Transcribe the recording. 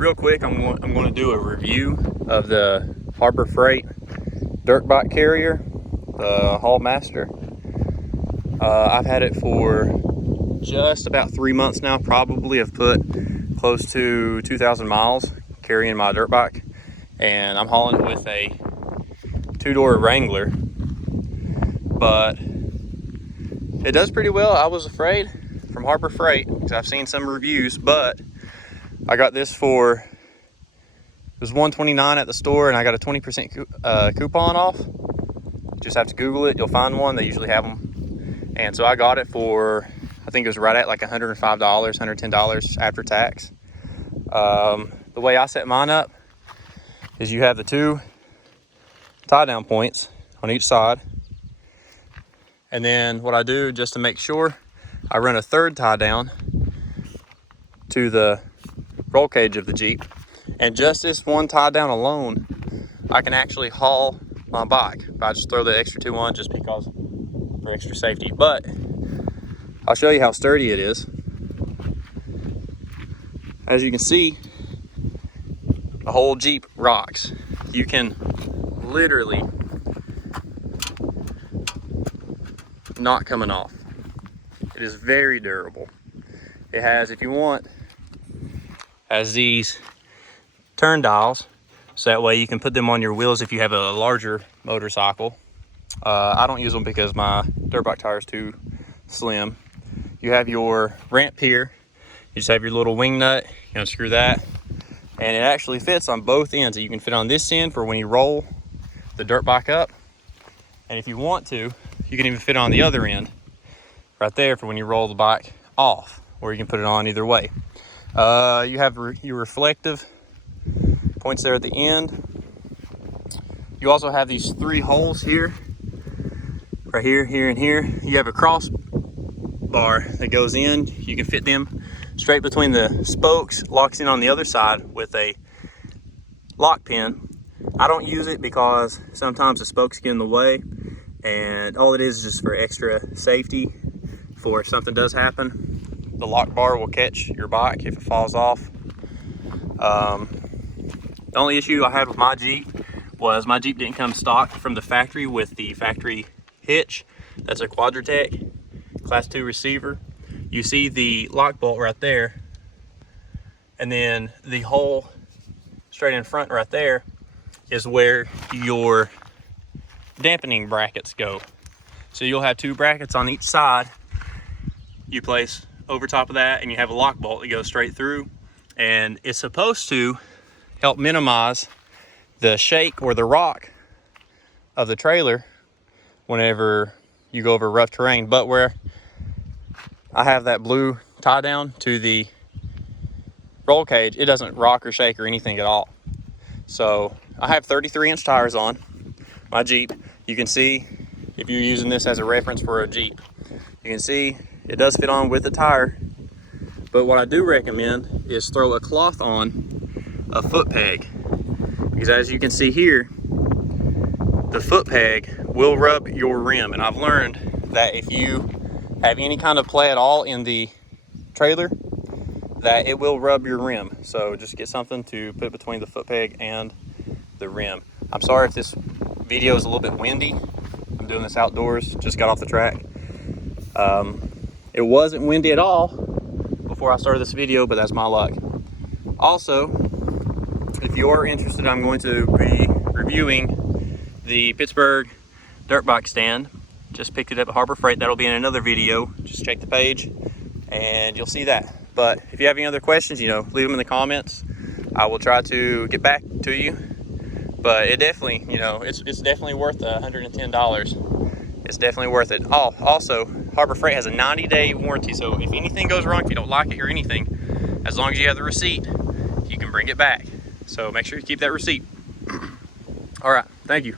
real quick, I'm going to do a review of the Harbor Freight dirt bike carrier, the HAUL-MASTER. I've had it for just about 3 months now. Probably have put close to 2,000 miles carrying my dirt bike, and I'm hauling it with a two-door Wrangler, but it does pretty well. I was afraid from Harbor Freight because I've seen some reviews, but I got this for, it was $129 at the store, and I got a 20% coupon off. You just have to Google it, you'll find one. They usually have them. And so I got it for, I think it was right at like $105, $110 after tax. The way I set mine up is you have the two tie down points on each side. And then what I do, just to make sure, I run a third tie down to the roll cage of the Jeep. And just this one tie down alone, I can actually haul my bike. I just throw the extra two on just because, for extra safety. But I'll show you how sturdy it is. As you can see, the whole Jeep rocks. You can literally not coming off. It is very durable. It has, if you want, has these turn dials, so that way you can put them on your wheels if you have a larger motorcycle. I don't use them because my dirt bike tire is too slim. You have your ramp here. You just have your little wing nut. You unscrew that, and it actually fits on both ends. You can fit on this end for when you roll the dirt bike up, and if you want to, you can even fit on the other end right there for when you roll the bike off, or you can put it on either way. You have your reflective points there at the end. You also have these three holes here, right here, here, and here. You have a cross bar that goes in. You can fit them straight between the spokes, locks in on the other side with a lock pin. I don't use it because sometimes the spokes get in the way, and all it is just for extra safety. For if something does happen, the lock bar will catch your bike if it falls off. The only issue I had with my Jeep was my Jeep didn't come stock from the factory with the factory hitch. That's a Quadratec Class 2 receiver. You see the lock bolt right there, and then the hole straight in front right there is where your dampening brackets go. So you'll have two brackets on each side. You place over top of that, and you have a lock bolt that goes straight through, and it's supposed to help minimize the shake or the rock of the trailer whenever you go over rough terrain. But where I have that blue tie down to the roll cage, it doesn't rock or shake or anything at all. So I have 33-inch tires on my Jeep. You can see, if you're using this as a reference for a Jeep, you can see it does fit on with the tire. But what I do recommend is throw a cloth on a foot peg, because as you can see here, the foot peg will rub your rim. And I've learned that if you have any kind of play at all in the trailer, that it will rub your rim. So just get something to put between the foot peg and the rim. I'm sorry if this video is a little bit windy. I'm doing this outdoors, just got off the track. It wasn't windy at all before I started this video, but that's my luck. Also, if you are interested, I'm going to be reviewing the Pittsburgh dirt bike stand. Just picked it up at Harbor Freight. That'll be in another video. Just check the page and you'll see that. But if you have any other questions, leave them in the comments. I will try to get back to you. But it definitely, it's definitely worth $110. It's definitely worth it. Oh, also, Harbor Freight has a 90-day warranty. So if anything goes wrong, if you don't like it or anything, as long as you have the receipt, you can bring it back. So make sure you keep that receipt. All right, thank you.